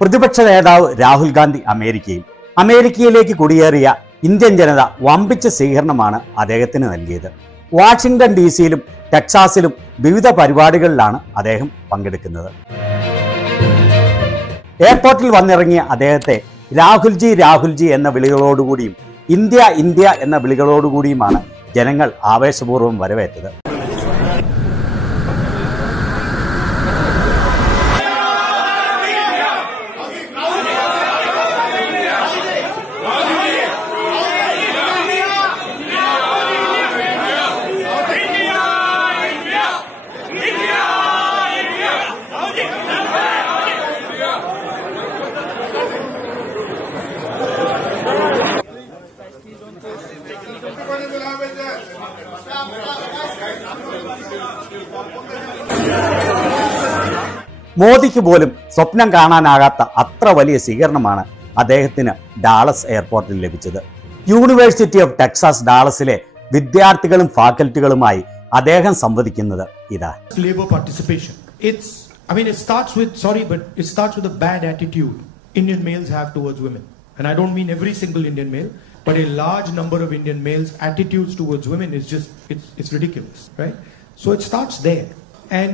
പ്രതിപക്ഷ നേതാവ് രാഹുൽ ഗാന്ധി അമേരിക്കയിലേക്ക് കുടിയേറിയ ഇന്ത്യൻ ജനത വമ്പിച്ച സ്വീകരണമാണ് അദ്ദേഹത്തിന് നൽകിയത്. വാഷിംഗ്ടൺ DC-യിലും ടെക്സാസിലും വിവിധ പരിപാടികളിലാണ് അദ്ദേഹം പങ്കെടുക്കുന്നത്. എയർപോർട്ടിൽ വന്നിറങ്ങിയ അദ്ദേഹത്തെ രാഹുൽജി എന്ന വിളികളോടുകൂടിയും ഇന്ത്യ എന്ന വിളികളോടുകൂടിയുമാണ് ജനങ്ങൾ ആവേശപൂർവ്വം വരവേറ്റത്. മോദിക്ക് പോലും സ്വപ്നം കാണാനാകാത്ത അത്ര വലിയ സ്വീകരണമാണ് അദ്ദേഹത്തിന് ഡാളസ് എയർപോർട്ടിൽ ലഭിച്ചത്. യൂണിവേഴ്സിറ്റി ഓഫ് ടെക്സാസ് ഡാളസിലെ വിദ്യാർത്ഥികളും ഫാക്കൽറ്റികളുമായി അദ്ദേഹം സംവദിക്കുന്നത് ഇതാ. Labor participation. It starts with a bad attitude Indian males have towards women. And I don't mean every single Indian male, but a large number of Indian males' attitudes towards women is just, it's ridiculous, right? So it starts there. And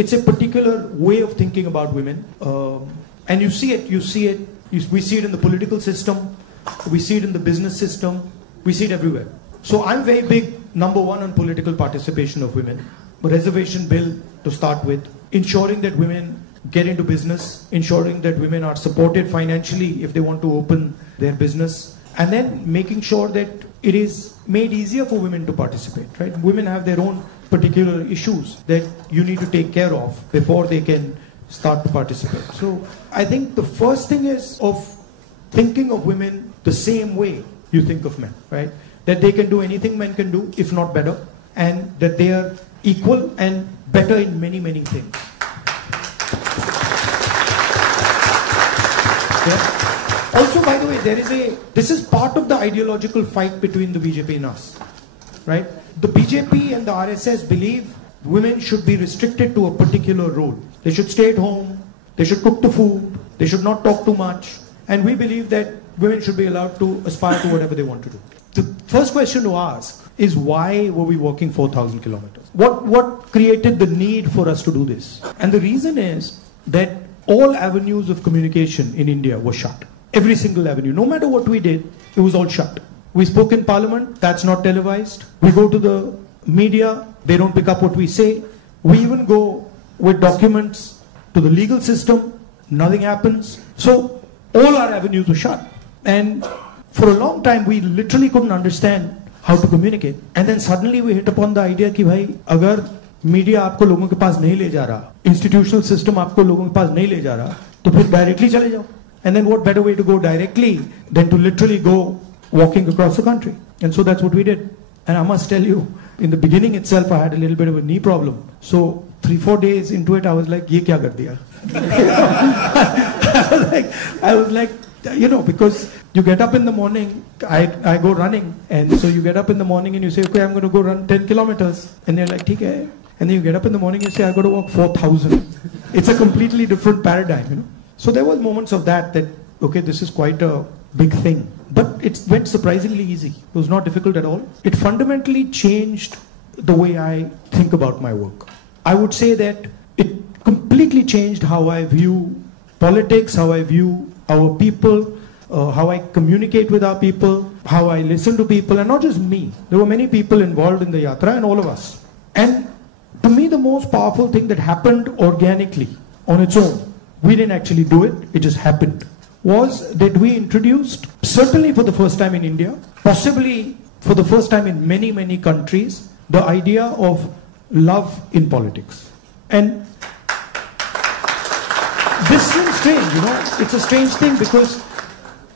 it's a particular way of thinking about women. And we see it in the political system, we see it in the business system, we see it everywhere. So I'm very big, number one, on political participation of women. A reservation bill to start with, ensuring that women get into business, ensuring that women are supported financially if they want to open their business, and then making sure that it is made easier for women to participate, right? Women have their own particular issues that you need to take care of before they can start to participate. So I think the first thing is of thinking of women the same way you think of men, right? That they can do anything men can do, if not better, and that they are equal and better in many, many things. Yeah. Also, by the way, this is part of the ideological fight between the BJP and us, right? The BJP and the RSS believe women should be restricted to a particular role. They should stay at home, they should cook the food, they should not talk too much, and we believe that women should be allowed to aspire to whatever they want to do. The first question to ask is, why were we walking 4,000 kilometers? What created the need for us to do this? And the reason is that all avenues of communication in India were shut. Every single avenue, no matter what we did, it was all shut. We spoke in parliament, that's not televised. We go to the media, they don't pick up what we say. We even go with documents to the legal system, nothing happens. So all our avenues were shut. And for a long time, we literally couldn't understand how to communicate. And then suddenly we hit upon the idea कि भाई अगर media आपको लोगों के पास नहीं ले जा रहा, इंस्टीट्यूशनल सिस्टम आपको लोगों के पास नहीं ले जा रहा, तो फिर डायरेक्टली चले जाओ. And then what better way to go directly than to literally go walking across the country? And so that's what we did. And I must tell you, in the beginning itself, I had a little bit of a knee problem. So 3-4 days into it, I was like, "Ye kya kar diya?" I was like, because you get up in the morning, I go running, and so you get up in the morning and you say, "Okay, I'm going to go run 10 kilometers," and they're like, "ठीक है." And then you get up in the morning and you say, "I got to walk 4,000." It's a completely different paradigm, So there was moments of that, okay, this is quite a big thing. But it went surprisingly easy. It was not difficult at all. It fundamentally changed the way I think about my work. I would say that it completely changed how I view politics, how I view our people, how I communicate with our people, how I listen to people, and not just me. There were many people involved in the yatra, and all of us. And to me, the most powerful thing that happened organically on its own, we didn't actually do it, it just happened, was that we introduced, certainly for the first time in India, possibly for the first time in many, many countries, the idea of love in politics. And this seems strange, it's a strange thing, because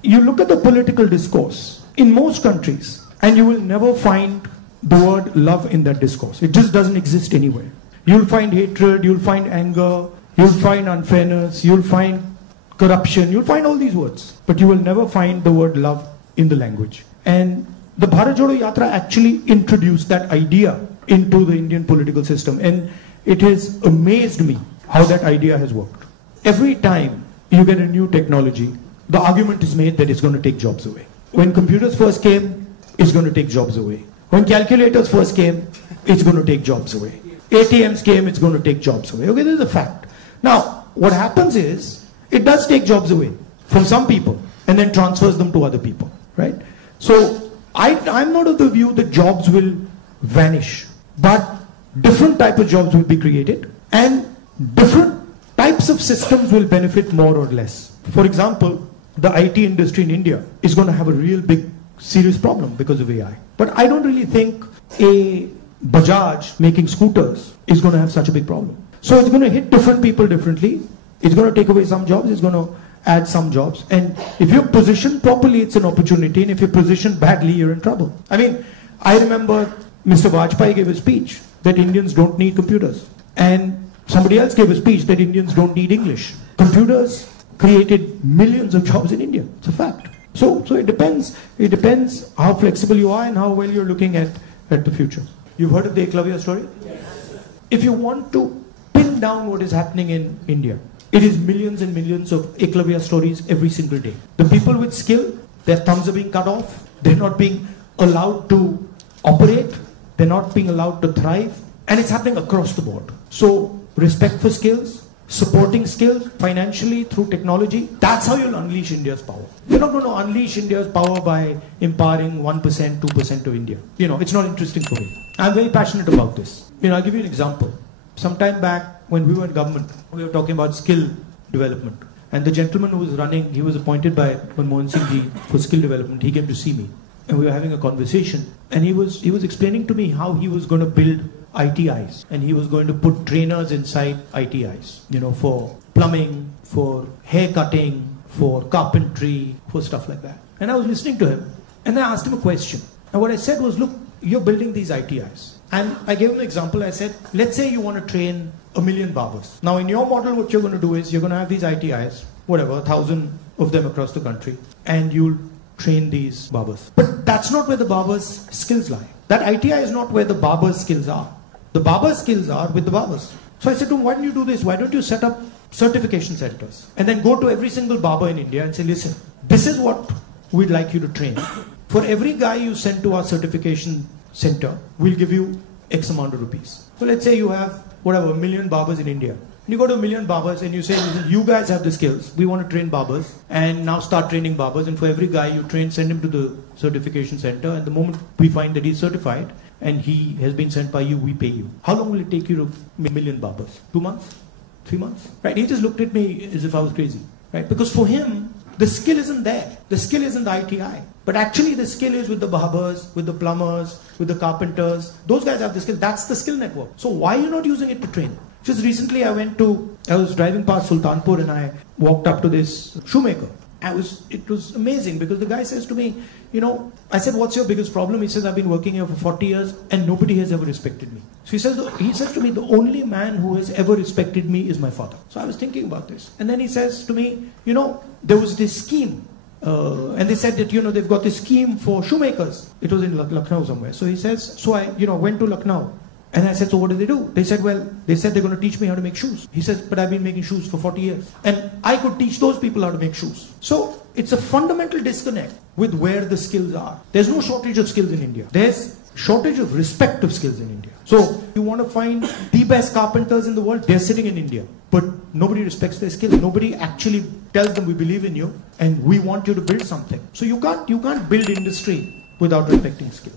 you look at the political discourse in most countries and you will never find the word love in that discourse. It just doesn't exist anywhere. You'll find hatred, you'll find anger, you'll find unfairness, you'll find corruption, you'll find all these words, but you will never find the word love in the language. And the Bharat Jodo Yatra actually introduced that idea into the Indian political system, and it has amazed me how that idea has worked. Every time you get a new technology, the argument is made that it's going to take jobs away. When computers first came, it's going to take jobs away. When calculators first came, it's going to take jobs away. ATMs came, it's going to take jobs away. Okay, this is a fact. Now, what happens is, it does take jobs away from some people and then transfers them to other people, right? So, I'm not of the view that jobs will vanish, but different type of jobs will be created and different types of systems will benefit more or less. For example, the IT industry in India is going to have a real big serious problem because of AI. But I don't really think a Bajaj making scooters is going to have such a big problem. So it's going to hit different people differently. It's going to take away some jobs. It's going to add some jobs. And if you're positioned properly, it's an opportunity. And if you're positioned badly, you're in trouble. I mean, I remember Mr. Vajpayee gave a speech that Indians don't need computers. And somebody else gave a speech that Indians don't need English. Computers created millions of jobs in India. It's a fact. So it depends. It depends how flexible you are and how well you're looking at the future. You've heard of the Eklavya story? Yes. If you want to pin down what is happening in India, it is millions and millions of Eklavya stories every single day. The people with skill, their thumbs are being cut off. They're not being allowed to operate. They're not being allowed to thrive. And it's happening across the board. So respect for skills, supporting skills financially through technology, that's how you'll unleash India's power. You're not going to unleash India's power by empowering 1%, 2% of India. You know, it's not interesting for me. I'm very passionate about this. You know, I'll give you an example. Sometime back when we were in government, we were talking about skill development. And the gentleman who was running, he was appointed by Manmohan Singh ji for skill development. He came to see me and we were having a conversation. And he was explaining to me how he was going to build ITIs, and he was going to put trainers inside ITIs, you know, for plumbing, for hair cutting, for carpentry, for stuff like that. And I was listening to him, and I asked him a question. And what I said was, look, you're building these ITIs. And I gave him an example. I said, let's say you want to train 1 million barbers. Now, in your model, what you're going to do is you're going to have these ITIs, whatever, 1,000 of them across the country, and you'll train these barbers. But that's not where the barbers' skills lie. That ITI is not where the barbers' skills are. The barber skills are with the barbers. So I said to him, why don't you do this? Why don't you set up certification centers and then go to every single barber in India and say, listen, this is what we'd like you to train. For every guy you send to our certification center, we'll give you X amount of rupees. So let's say you have, whatever, 1 million barbers in India. And you go to 1 million barbers and you say, listen, you guys have the skills. We want to train barbers and now start training barbers. And for every guy you train, send him to the certification center. And the moment we find that he's certified, and he has been sent by you, we pay you. How long will it take you to 1 million barbers? 2 months? 3 months? Right? He just looked at me as if I was crazy. Right? Because for him, the skill isn't there. The skill isn't the ITI. But actually the skill is with the barbers, with the plumbers, with the carpenters. Those guys have the skill. That's the skill network. So why are you not using it to train? Just recently I was driving past Sultanpur and I walked up to this shoemaker. It was amazing because the guy says to me, you know, I said, what's your biggest problem? He says, I've been working here for 40 years and nobody has ever respected me. So he says to me, the only man who has ever respected me is my father. So I was thinking about this. And then he says to me, you know, there was this scheme. And they said that, you know, they've got this scheme for shoemakers. It was in Lucknow somewhere. So he says, so I, you know, went to Lucknow. And I said, so what do? They said, well, they said they're going to teach me how to make shoes. He says, but I've been making shoes for 40 years. And I could teach those people how to make shoes. So it's a fundamental disconnect with where the skills are. There's no shortage of skills in India. There's shortage of respect of skills in India. So you want to find the best carpenters in the world, they're sitting in India. But nobody respects their skills. Nobody actually tells them we believe in you and we want you to build something. So you can't build industry without respecting skill.